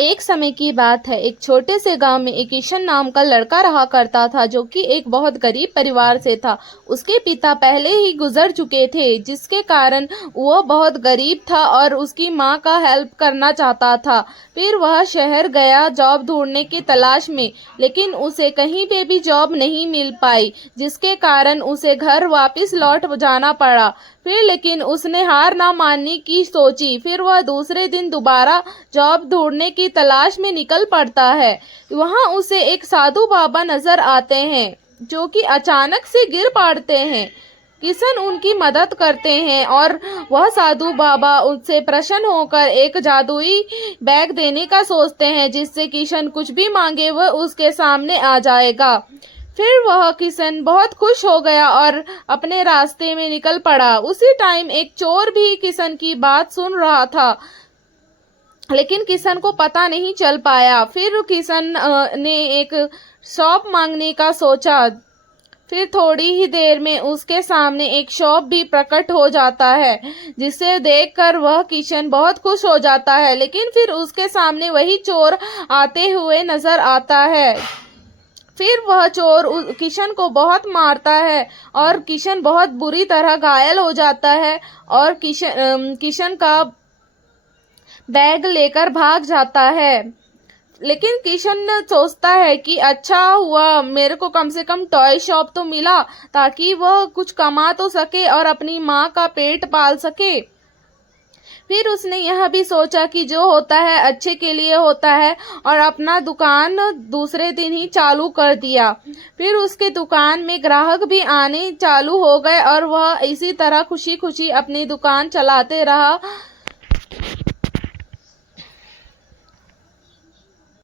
एक समय की बात है, एक छोटे से गांव में एक किशन नाम का लड़का रहा करता था, जो कि एक बहुत गरीब परिवार से था। उसके पिता पहले ही गुजर चुके थे, जिसके कारण वो बहुत गरीब था और उसकी माँ का हेल्प करना चाहता था। फिर वह शहर गया जॉब ढूंढने की तलाश में, लेकिन उसे कहीं पे भी जॉब नहीं मिल पाई, जिसके कारण उसे घर वापस लौट जाना पड़ा। फिर लेकिन उसने हार ना मानने की सोची। फिर वह दूसरे दिन दोबारा जॉब ढूंढने की तलाश में निकल पड़ता है। वहां उसे एक साधु बाबा नजर आते हैं, जो कि अचानक से गिर पड़ते हैं। किशन उनकी मदद करते हैं और वह साधु बाबा उनसे प्रसन्न होकर एक जादुई बैग देने का सोचते हैं, जिससे किशन कुछ भी मांगे वह उसके सामने आ जाएगा। फिर वह किशन बहुत खुश हो गया और अपने रास्ते में निकल पड़ा। उसी टाइम एक चोर भी किशन की बात सुन रहा था, लेकिन किशन को पता नहीं चल पाया। फिर किशन ने एक शॉप मांगने का सोचा। फिर थोड़ी ही देर में उसके सामने एक शॉप भी प्रकट हो जाता है, जिसे देखकर वह किशन बहुत खुश हो जाता है। लेकिन फिर उसके सामने वही चोर आते हुए नजर आता है। फिर वह चोर किशन को बहुत मारता है और किशन बहुत बुरी तरह घायल हो जाता है और किशन का बैग लेकर भाग जाता है। लेकिन किशन सोचता है कि अच्छा हुआ मेरे को कम से कम टॉय शॉप तो मिला, ताकि वह कुछ कमा तो सके और अपनी माँ का पेट पाल सके। फिर उसने यह भी सोचा कि जो होता है अच्छे के लिए होता है, और अपना दुकान दूसरे दिन ही चालू कर दिया। फिर उसके दुकान में ग्राहक भी आने चालू हो गए और वह इसी तरह खुशी खुशी अपनी दुकान चलाते रहा।